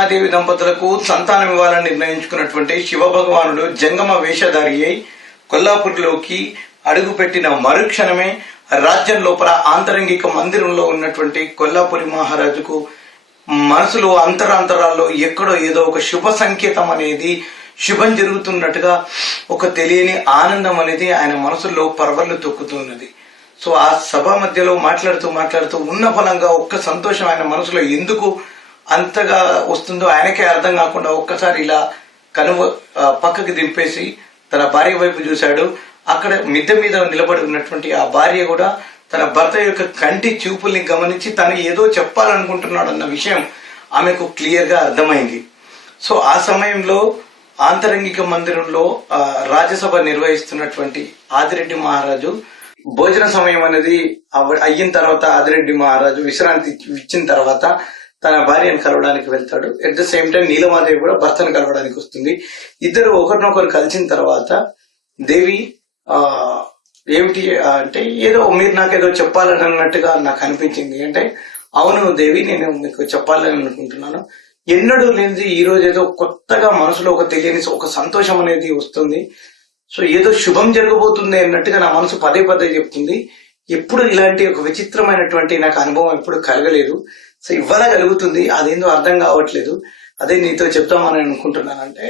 నీలమాదేవి దంపతులకు సంతానం ఇవ్వాలని నిర్ణయించుకున్నటువంటి శివభగవానుడు జంగమ వేషధారి అయి కొల్లాపూర్లోకి అడుగుపెట్టిన మరుక్షణమే రాజ్యం లోపల ఆంతరంగిక మందిరంలో ఉన్నటువంటి కొల్లాపురి మహారాజుకు మనసులో అంతరాంతరాల్లో ఎక్కడో ఏదో ఒక శుభ సంకేతం అనేది శుభం జరుగుతున్నట్టుగా ఒక తెలియని ఆనందం అనేది ఆయన మనసులో పరవళ్ళు తొక్కుతున్నది. సో ఆ సభ మధ్యలో మాట్లాడుతూ మాట్లాడుతూ ఉన్న ఫలంగా ఒక్క సంతోషం ఆయన మనసులో ఎందుకు అంతగా వస్తుందో ఆయనకే అర్థం కాకుండా ఒక్కసారి ఇలా కనువ పక్కకి దింపేసి తన భార్య వైపు చూశాడు. అక్కడ మిద్దె మీద నిలబడి ఉన్నటువంటి ఆ భార్య కూడా తన భర్త యొక్క కంటి చూపుల్ని గమనించి తను ఏదో చెప్పాలనుకుంటున్నాడు అన్న విషయం ఆమెకు క్లియర్గా అర్థమైంది. సో ఆ సమయంలో ఆంతరంగిక మందిరంలో ఆ, రాజ్యసభ నిర్వహిస్తున్నటువంటి ఆదిరెడ్డి మహారాజు భోజన సమయం అనేది అయిన తర్వాత ఆదిరెడ్డి మహారాజు విశ్రాంతి ఇచ్చిన తర్వాత తన భార్యను కలవడానికి వెళ్తాడు. At the same time Neelamadevi కూడా భర్తను కలవడానికి వస్తుంది. ఇద్దరు ఒకరినొకరు కలిసిన తర్వాత దేవి ఆ ఏమిటి అంటే ఏదో మీరు నాకేదో చెప్పాలని అన్నట్టుగా నాకు అనిపించింది. అంటే అవును దేవి నేను మీకు చెప్పాలని అనుకుంటున్నాను. ఎన్నడూ లేనిది ఈ రోజు ఏదో కొత్తగా మనసులో ఒక తెలియని ఒక సంతోషం అనేది వస్తుంది. సో ఏదో శుభం జరగబోతుంది అన్నట్టుగా నా మనసు పదే పదే చెప్తుంది. ఎప్పుడు ఇలాంటి ఒక విచిత్రమైనటువంటి నాకు అనుభవం ఎప్పుడు కలగలేదు. సో ఇవ్వగలుగుతుంది. కలుగుతుంది అదేందో అర్థం కావట్లేదు. అదే నీతో చెప్తామని అనుకుంటున్నానంటే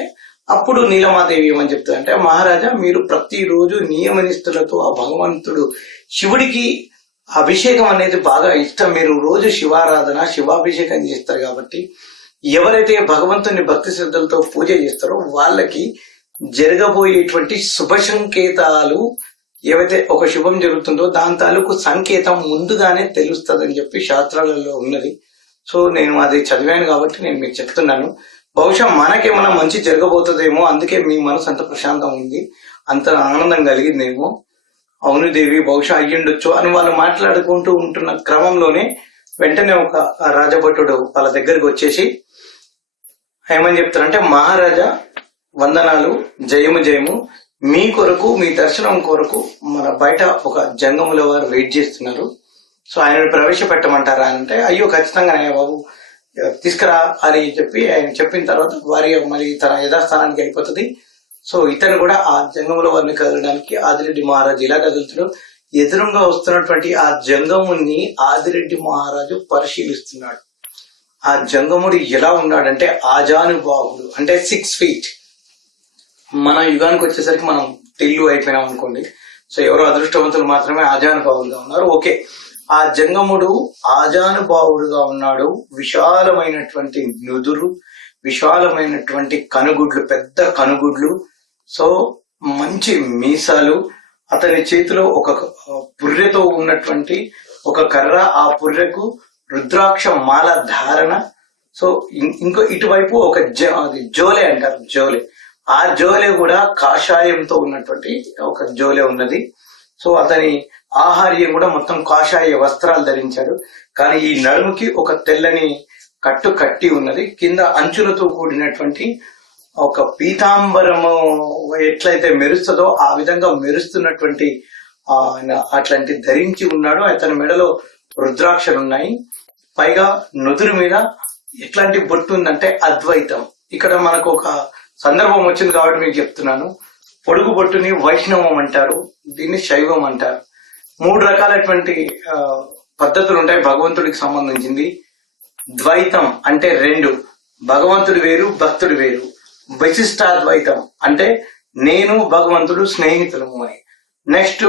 అప్పుడు నీలమాదేవి ఏమని చెప్తుంది అంటే మహారాజా మీరు ప్రతిరోజు నియమనిస్తులతో ఆ భగవంతుడు శివుడికి అభిషేకం అనేది బాగా ఇష్టం. మీరు రోజు శివారాధన శివాభిషేకం చేస్తారు కాబట్టి ఎవరైతే భగవంతుని భక్తి శ్రద్ధలతో పూజ చేస్తారో వాళ్ళకి జరగబోయేటువంటి శుభ సంకేతాలు ఏవైతే ఒక శుభం జరుగుతుందో దాని తాలూకు సంకేతం ముందుగానే తెలుస్తుందని చెప్పి శాస్త్రాలలో ఉన్నది. సో నేను అది చదివాను కాబట్టి నేను మీకు చెప్తున్నాను. బహుశా మనకేమైనా మంచి జరగబోతుందేమో అందుకే మీ మనసు అంత ప్రశాంతం ఉంది అంత ఆనందం కలిగిందేమో. అవును దేవి బహుశా అయ్యుండొచ్చు అని వాళ్ళు మాట్లాడుకుంటూ ఉంటున్న క్రమంలోనే వెంటనే ఒక రాజభటుడు వాళ్ళ దగ్గరికి వచ్చేసి ఏమని చెప్తారంటే మహారాజా వందనాలు జయము జయము మీ కొరకు మీ దర్శనం కొరకు మన బయట ఒక జంగముల వారు వెయిట్ చేస్తున్నారు. సో ఆయనను ప్రవేశపెట్టమంటారా అని అంటే అయ్యో ఖచ్చితంగా అయ్యా బాబు తీసుకురా అని చెప్పి ఆయన చెప్పిన తర్వాత వారి మళ్ళీ తన యథాస్థానానికి వెళ్ళిపోతుంది సో ఇతను కూడా ఆ జంగముల వారిని కదలడానికి ఆదిరెడ్డి మహారాజు ఇలా కదులుతాడు ఎదురుగా వస్తున్నటువంటి ఆ జంగముని ఆదిరెడ్డి మహారాజు పరిశీలిస్తున్నాడు. ఆ జంగముడు ఎలా ఉన్నాడంటే ఆజానుబాహుడు అంటే సిక్స్ ఫీట్ మన యుగానికి వచ్చేసరికి మనం తెల్లు అయిపోయినాం అనుకోండి. సో ఎవరో అదృష్టవంతులు మాత్రమే ఆజానుభావులుగా ఉన్నారు. ఓకే. ఆ జంగముడు ఆజానుభావుడుగా ఉన్నాడు. విశాలమైనటువంటి నుదురు విశాలమైనటువంటి కనుగుడ్లు పెద్ద కనుగుడ్లు. సో మంచి మీసాలు. అతని చేతిలో ఒక పుర్రెతో ఉన్నటువంటి ఒక కర్ర ఆ పుర్రెకు రుద్రాక్ష మాల ధారణ. సో ఇంకో ఇటువైపు ఒక జ- అది జోలే అంటారు జోలే. ఆ జోలే కూడా కాషాయంతో ఉన్నటువంటి ఒక జోలే ఉన్నది. సో అతని ఆహార్యం కూడా మొత్తం కాషాయ వస్త్రాలు ధరించాడు. కానీ ఈ నడుముకి ఒక తెల్లని కట్టు కట్టి ఉన్నది. కింద అంచులతో కూడినటువంటి ఒక పీతాంబరము ఎట్లయితే మెరుస్తుందో ఆ విధంగా మెరుస్తున్నటువంటి ఆ, అట్లాంటి ధరించి ఉన్నాడు. అతని మెడలో రుద్రాక్షలు ఉన్నాయి పైగా నుదురు మీద ఎట్లాంటి బొట్టు ఉందంటే అద్వైతం. ఇక్కడ మనకు ఒక సందర్భం వచ్చింది కాబట్టి మీకు చెప్తున్నాను. పొడుగు బొట్టుని వైష్ణవం అంటారు దీన్ని శైవం అంటారు. మూడు రకాలైనటువంటి పద్ధతులు ఉంటాయి భగవంతుడికి సంబంధించింది. ద్వైతం అంటే రెండు భగవంతుడు వేరు భక్తుడు వేరు. విశిష్టాద్వైతం అంటే నేను భగవంతుడు స్నేహితులము అని. నెక్స్ట్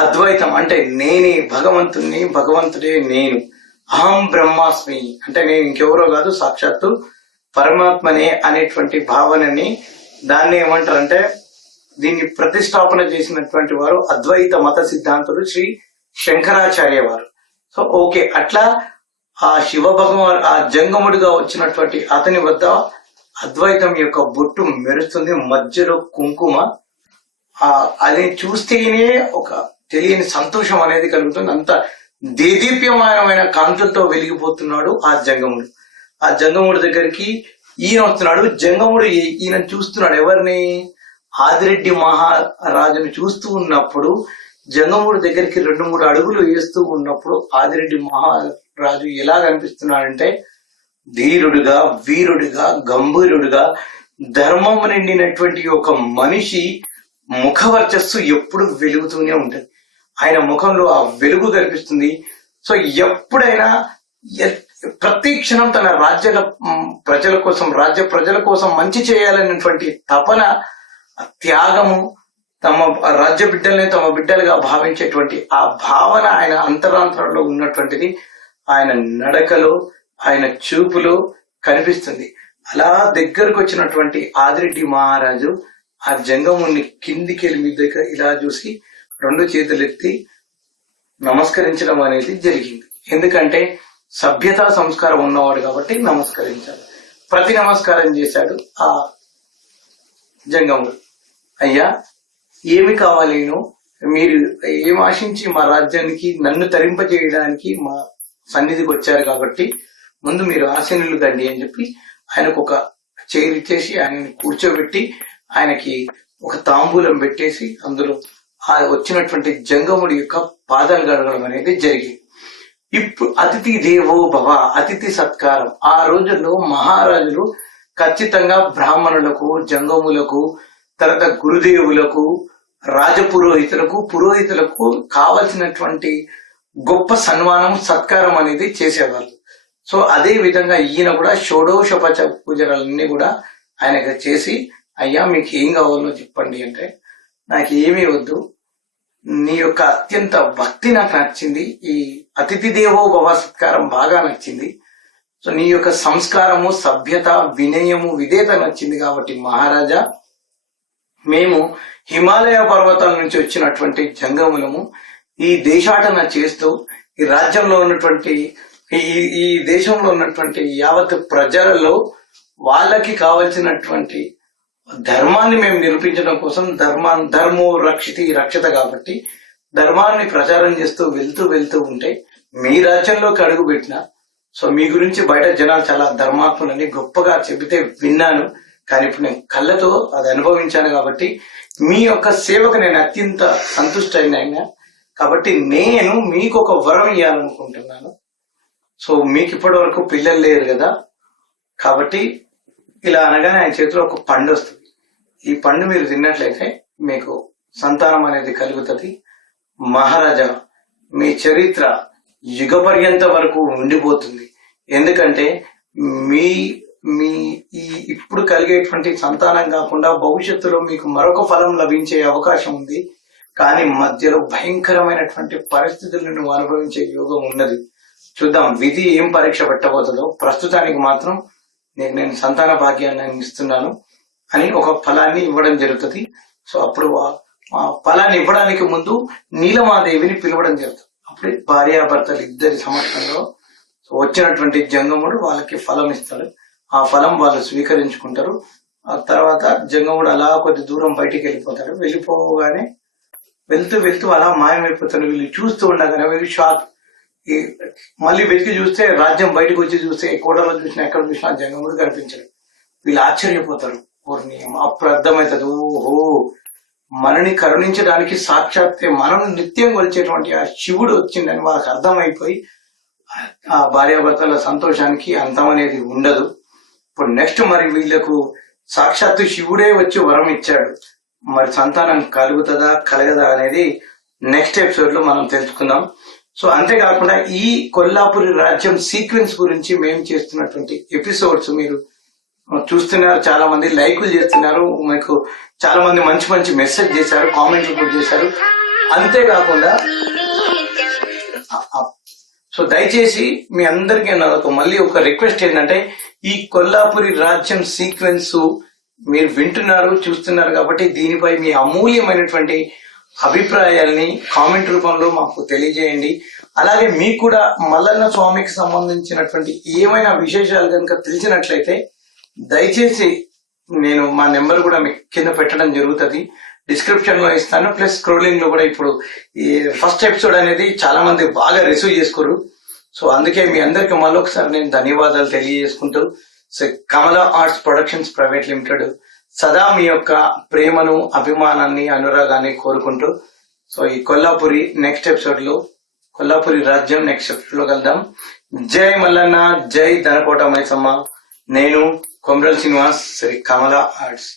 అద్వైతం అంటే నేనే భగవంతుణ్ణి భగవంతుడే నేను. అహం బ్రహ్మాస్మి అంటే నేను ఇంకెవరో కాదు సాక్షాత్తు పరమాత్మనే అనేటువంటి భావనని దాన్ని ఏమంటారంటే దీన్ని ప్రతిష్టాపన చేసినటువంటి వారు అద్వైత మత సిద్ధాంతులు శ్రీ శంకరాచార్య వారు. సో ఓకే అట్లా ఆ శివ భగవాన్ ఆ జంగముడిగా వచ్చినటువంటి అతని వద్ద అద్వైతం యొక్క బొట్టు మెరుస్తుంది మధ్యలో కుంకుమ. ఆ అది చూస్తేనే ఒక తెలియని సంతోషం అనేది కలుగుతుంది. అంత దేదీప్యమానమైన కాంతులతో వెలిగిపోతున్నాడు ఆ జంగముడు. ఆ జంగముడి దగ్గరికి ఈయన వస్తున్నాడు. జంగముడు ఈయన చూస్తున్నాడు ఎవరిని? ఆదిరెడ్డి మహారాజును చూస్తూ ఉన్నప్పుడు జంగముడి దగ్గరికి రెండు మూడు అడుగులు వేస్తూ ఉన్నప్పుడు ఆదిరెడ్డి మహారాజు ఎలా కనిపిస్తున్నాడంటే ధీరుడుగా వీరుడిగా గంభీరుడుగా ధర్మం నిండినటువంటి ఒక మనిషి ముఖవర్చస్సు ఎప్పుడు వెలుగుతూనే ఉంటుంది. ఆయన ముఖంలో ఆ వెలుగు కనిపిస్తుంది. సో ఎప్పుడైనా ఎ- ప్రతి క్షణం తన రాజ్య ప్రజల కోసం రాజ్య ప్రజల కోసం మంచి చేయాలనేటువంటి తపన త్యాగము తమ రాజ్య బిడ్డల్ని తమ బిడ్డలుగా భావించేటువంటి ఆ భావన ఆయన అంతరాంతరంలో ఉన్నటువంటిది ఆయన నడకలో ఆయన చూపులో కనిపిస్తుంది. అలా దగ్గరకు వచ్చినటువంటి ఆదిరెడ్డి మహారాజు ఆ జంగముని కిందికి వెళ్ళి మీ దగ్గర ఇలా చూసి రెండు చేతులు ఎత్తి నమస్కరించడం అనేది జరిగింది. ఎందుకంటే సభ్యతా సంస్కారం ఉన్నవాడు కాబట్టి నమస్కరించాడు. ప్రతి నమస్కారం చేశాడు ఆ జంగముడు అయ్యా ఏమి కావాలి మీరు ఏం ఆశించి మా రాజ్యానికి నన్ను తరింపజేయడానికి మా సన్నిధికి వచ్చారు కాబట్టి ముందు మీరు ఆశీనులు దండి అని చెప్పి ఆయనకు ఒక చైర్ ఇచ్చేసి ఆయనని కూర్చోబెట్టి ఆయనకి ఒక తాంబూలం పెట్టేసి అందులో ఆ వచ్చినటువంటి జంగముడి యొక్క పాదాలు గడగడం అనేది జరిగింది. ఇప్పుడు అతిథి దేవో భవ అతిథి సత్కారం. ఆ రోజుల్లో మహారాజులు ఖచ్చితంగా బ్రాహ్మణులకు జంగములకు తర్వాత గురుదేవులకు రాజపురోహితులకు పురోహితులకు కావలసినటువంటి గొప్ప సన్మానం సత్కారం అనేది చేసేవాళ్ళు. సో అదే విధంగా ఈయన కూడా షోడోషపచ పూజలన్నీ కూడా ఆయనకు చేసి అయ్యా మీకు ఏం కావాలో చెప్పండి అంటే నాకు ఏమీ వద్దు. నీ యొక్క అత్యంత భక్తి నాకు నచ్చింది. ఈ అతిథి దేవో భవ సత్కారం బాగా నచ్చింది. సో నీ యొక్క సంస్కారము సభ్యత వినయము విధేత నచ్చింది కాబట్టి మహారాజా మేము హిమాలయ పర్వతాల నుంచి వచ్చినటువంటి జంగములము ఈ దేశాటన చేస్తూ ఈ రాజ్యంలో ఉన్నటువంటి ఈ ఈ దేశంలో ఉన్నటువంటి యావత్ ప్రజలలో వాళ్ళకి కావలసినటువంటి ధర్మాన్ని మేము నిరూపించడం కోసం ధర్మా ధర్మో రక్షితి రక్షత కాబట్టి ధర్మాన్ని ప్రచారం చేస్తూ వెళ్తూ వెళ్తూ ఉంటే మీ రాజ్యంలోకి అడుగు పెట్టిన సో మీ గురించి బయట జనాలు చాలా ధర్మాత్ములని గొప్పగా చెబితే విన్నాను. కానీ ఇప్పుడు నేను కళ్ళతో అది అనుభవించాను కాబట్టి మీ యొక్క సేవకు నేను అత్యంత సంతుష్టైన అయినా కాబట్టి నేను మీకు ఒక వరం ఇవ్వాలనుకుంటున్నాను సో మీకు ఇప్పటి వరకు పిల్లలు లేరు కదా. కాబట్టి ఇలా అనగానే ఆయన చేతిలో ఒక పండు వస్తుంది. ఈ పండు మీరు తిన్నట్లయితే మీకు సంతానం అనేది కలుగుతుంది. మహారాజా మీ చరిత్ర యుగ పర్యంత వరకు ఉండిపోతుంది. ఎందుకంటే మీ మీ ఈ ఇప్పుడు కలిగేటువంటి సంతానం కాకుండా భవిష్యత్తులో మీకు మరొక ఫలం లభించే అవకాశం ఉంది. కానీ మధ్యలో భయంకరమైనటువంటి పరిస్థితులను నువ్వు అనుభవించే యోగం ఉన్నది. చూద్దాం విధి ఏం పరీక్ష పెట్టబోతుందో. ప్రస్తుతానికి మాత్రం నీకు నేను సంతాన భాగ్యాన్ని ఇస్తున్నాను అని ఒక ఫలాన్ని ఇవ్వడం జరుగుతుంది. సో అప్పుడు ఫలాన్ని ఇవ్వడానికి ముందు నీలమాదేవిని పిలవడం జరుగుతుంది. అప్పుడే భార్యాభర్తలు ఇద్దరి సమక్షంలో వచ్చినటువంటి జంగముడు వాళ్ళకి ఫలం ఇస్తాడు. ఆ ఫలం వాళ్ళు స్వీకరించుకుంటారు. ఆ తర్వాత జంగముడు అలా కొద్ది దూరం బయటికి వెళ్ళిపోతాడు. వెళ్ళిపోగానే వెళ్తూ వెళ్తూ అలా మాయమైపోతాడు. వీళ్ళు చూస్తూ ఉండగానే వీళ్ళు షాక్. ఈ మళ్ళీ వెతికి చూస్తే రాజ్యం బయటకు వచ్చి చూస్తే కోటలో చూసినా ఎక్కడ చూసినా జంగముడు కనిపించాడు. వీళ్ళు ఆశ్చర్యపోతారు. ఓర్ని అప్పుడు అర్థమవుతుంది ఓహో! మనని కరుణించడానికి సాక్షాత్తే మనం నిత్యం కొలిచేటువంటి ఆ శివుడు వచ్చిందని వాళ్ళకి అర్థమైపోయి ఆ భార్యాభర్తల సంతోషానికి అంతం అనేది ఉండదు. ఇప్పుడు నెక్స్ట్ మరి వీళ్ళకు సాక్షాత్తు శివుడే వచ్చి వరం ఇచ్చాడు. మరి సంతానం కలుగుతుందా కలగదా అనేది నెక్స్ట్ ఎపిసోడ్లో మనం తెలుసుకుందాం. సో అంతేకాకుండా ఈ కొల్లాపురి రాజ్యం సీక్వెన్స్ గురించి మేము చేస్తున్నటువంటి ఎపిసోడ్స్ మీరు చూస్తున్నారు చాలా మంది లైకులు చేస్తున్నారు మీకు చాలా మంది మంచి మంచి మెసేజ్ చేశారు కామెంట్లు కూడా చేశారు. అంతేకాకుండా సో దయచేసి మీ అందరికీ నాకు మళ్ళీ ఒక రిక్వెస్ట్ ఏంటంటే ఈ కొల్లాపురి రాజ్యం సీక్వెన్స్ మీరు వింటున్నారు చూస్తున్నారు కాబట్టి దీనిపై మీ అమూల్యమైనటువంటి అభిప్రాయాల్ని కామెంట్ రూపంలో మాకు తెలియజేయండి. అలాగే మీకు కూడా మల్లన్న స్వామికి సంబంధించినటువంటి ఏమైనా విశేషాలు కనుక తెలిసినట్లయితే దయచేసి నేను మా నెంబర్ కూడా మీకు కింద పెట్టడం జరుగుతుంది. డిస్క్రిప్షన్లో ఇస్తాను ప్లస్ స్క్రోలింగ్లో కూడా ఇప్పుడు ఈ ఫస్ట్ ఎపిసోడ్ అనేది చాలా మంది బాగా రిసీవ్ చేసుకోరు. సో అందుకే మీ అందరికి మళ్ళొకసారి నేను ధన్యవాదాలు తెలియజేసుకుంటూ so Kamala arts productions private limited సదా మీ యొక్క ప్రేమను అభిమానాన్ని అనురాగాన్ని కోరుకుంటూ సో ఈ కొల్లాపురి నెక్స్ట్ ఎపిసోడ్లో కొల్లాపురి రాజ్యం నెక్స్ట్ ఎపిసోడ్లో కలుద్దాం. జై మల్లన్న జై ధనకోట మైసమ్మ. నేను కొమరల్ శ్రీనివాస్ శ్రీ కమల ఆర్ట్స్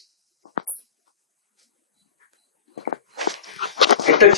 ఎట్టొచ్చింది